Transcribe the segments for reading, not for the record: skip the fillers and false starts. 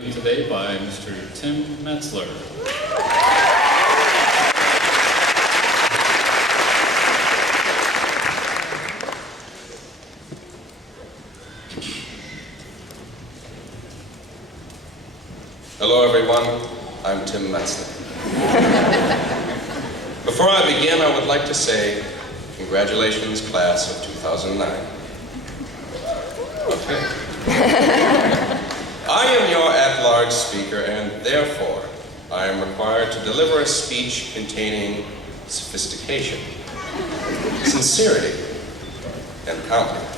Today by Mr. Tim Metzler. Hello everyone, I'm Tim Metzler. Before I begin, I would like to say, congratulations class of 2009. Okay. I am your at-large speaker, and therefore, I am required to deliver a speech containing sophistication, sincerity, and confidence.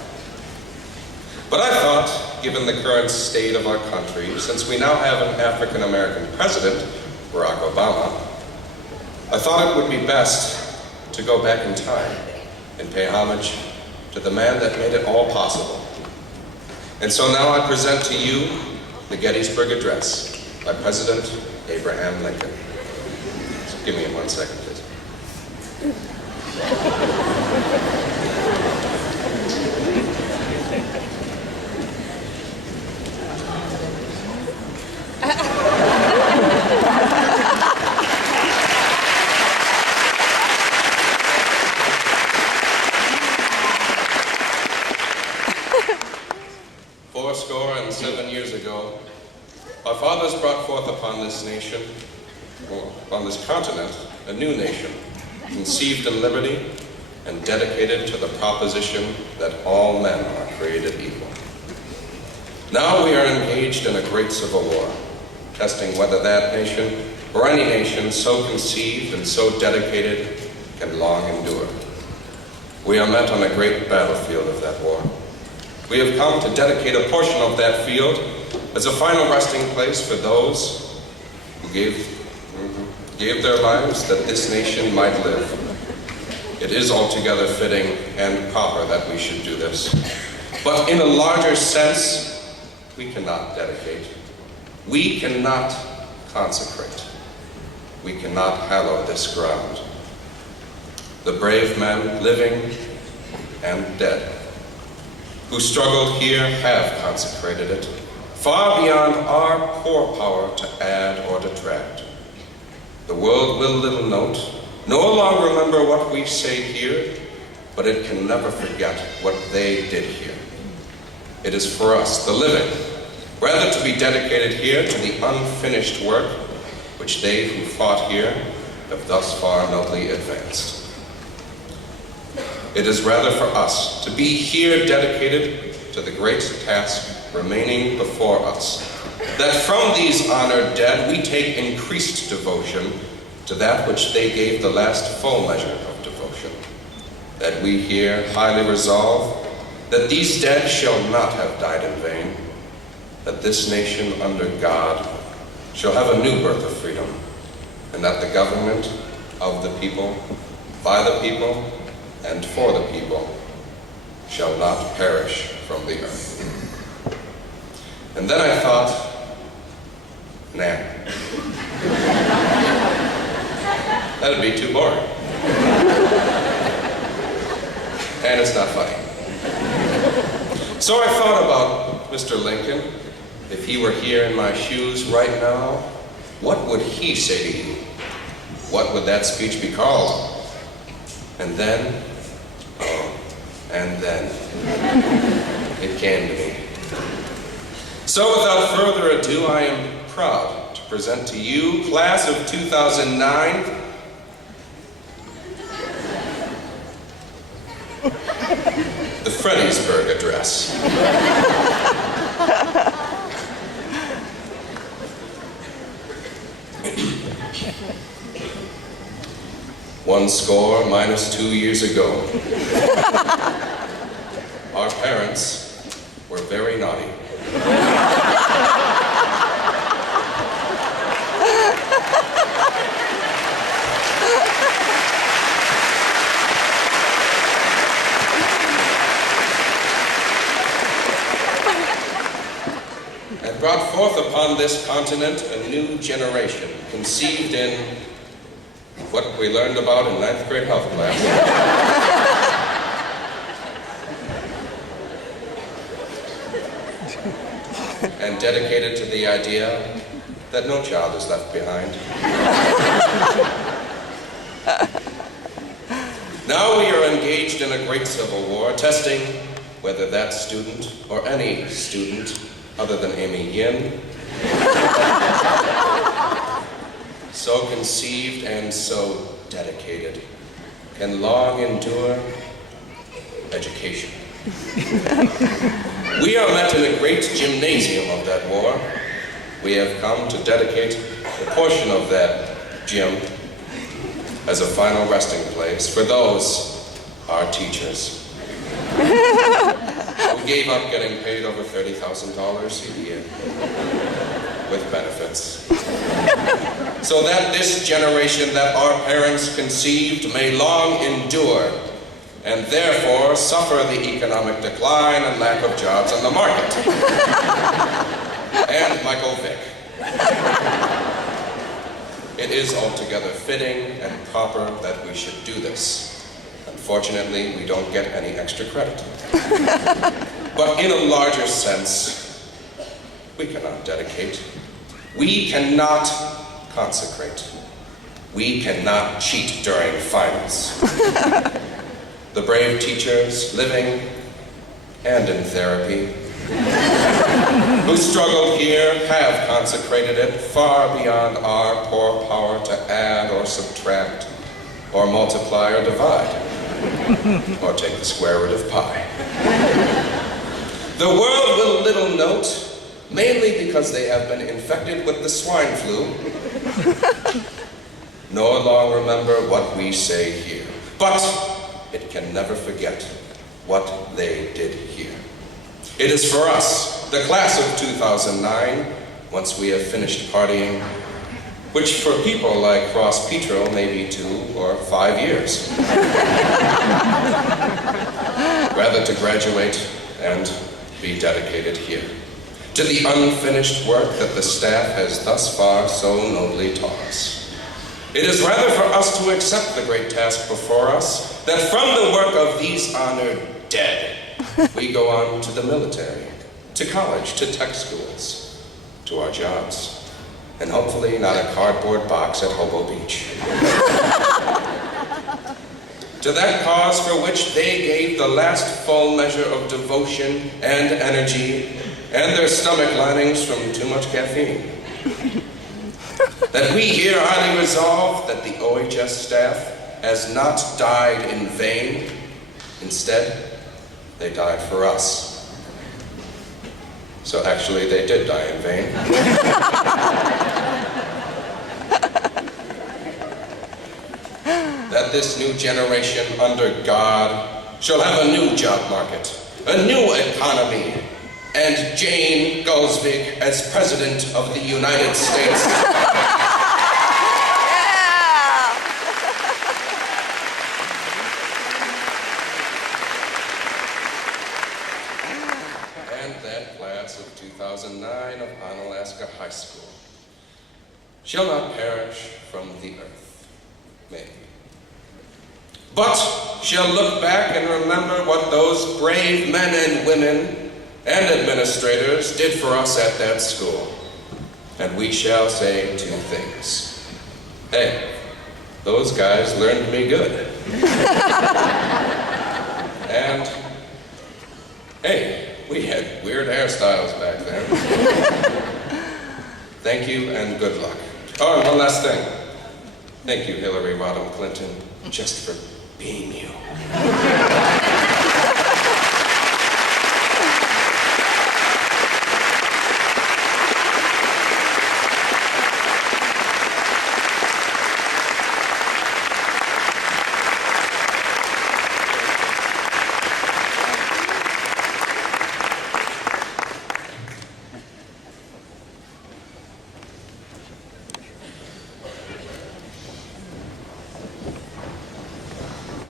But I thought, given the current state of our country, since we now have an African-American president, Barack Obama, I thought it would be best to go back in time and pay homage to the man that made it all possible. And so now I present to you the Gettysburg Address by President Abraham Lincoln. So give me 1 second, please. Fourscore and 7 years ago, our fathers brought forth upon this nation, or on this continent, a new nation, conceived in liberty and dedicated to the proposition that all men are created equal. Now we are engaged in a great civil war, testing whether that nation, or any nation so conceived and so dedicated, can long endure. We are met on a great battlefield of that war. We have come to dedicate a portion of that field as a final resting place for those who gave their lives that this nation might live. It is altogether fitting and proper that we should do this. But in a larger sense, we cannot dedicate. We cannot consecrate. We cannot hallow this ground. The brave men, living and dead, who struggled here have consecrated it, far beyond our poor power to add or detract. The world will little note, nor long remember what we say here, but it can never forget what they did here. It is for us, the living, rather to be dedicated here to the unfinished work which they who fought here have thus far nobly advanced. It is rather for us to be here dedicated to the great task remaining before us, that from these honored dead we take increased devotion to that which they gave the last full measure of devotion, that we here highly resolve that these dead shall not have died in vain, that this nation under God shall have a new birth of freedom, and that the government of the people, by the people, and for the people shall not perish from the earth. And then I thought, nah, that'd be too boring. And it's not funny. So I thought about Mr. Lincoln. If he were here in my shoes right now, what would he say to you? What would that speech be called? And then, it came to me. So without further ado, I am proud to present to you, class of 2009, the Freddysburg Address. One score minus 2 years ago, our parents were very naughty. And brought forth upon this continent a new generation, conceived in what we learned about in 9th grade health class. and dedicated to the idea that no child is left behind. Now we are engaged in a great civil war, testing whether that student, or any student other than Amy Yin, so conceived and so dedicated, can long endure education. We are met in a great gymnasium of that war. We have come to dedicate a portion of that gym as a final resting place for those, our teachers, who gave up getting paid over $30,000 a year with benefits, so that this generation that our parents conceived may long endure and therefore suffer the economic decline and lack of jobs on the market. And Michael Vick. It is altogether fitting and proper that we should do this. Unfortunately, we don't get any extra credit. But in a larger sense, we cannot dedicate. We cannot consecrate. We cannot cheat during finals. The brave teachers, living and in therapy, who struggled here, have consecrated it far beyond our poor power to add or subtract, or multiply or divide, or take the square root of pi. The world will little note, mainly because they have been infected with the swine flu, nor long remember what we say here. But it can never forget what they did here. It is for us, the class of 2009, once we have finished partying, which for people like Ross Petro may be 2 or 5 years, rather to graduate and be dedicated here to the unfinished work that the staff has thus far so nobly taught us. It is rather for us to accept the great task before us, that from the work of these honored dead, we go on to the military, to college, to tech schools, to our jobs, and hopefully not a cardboard box at Hobo Beach. To that cause for which they gave the last full measure of devotion and energy, and their stomach linings from too much caffeine. That we here highly resolve that the OHS staff has not died in vain. Instead, they died for us. So actually, they did die in vain. That this new generation under God shall have a new job market, a new economy, and Jane Gulsvik as President of the United States. And that class of 2009 of Onalaska High School shall not perish from the earth, maybe, but shall look back and remember what those brave men and women and administrators did for us at that school. And we shall say 2 things. Hey, those guys learned me good. And, hey, we had weird hairstyles back then. Thank you and good luck. Oh, and one last thing. Thank you, Hillary Rodham Clinton, just for being you.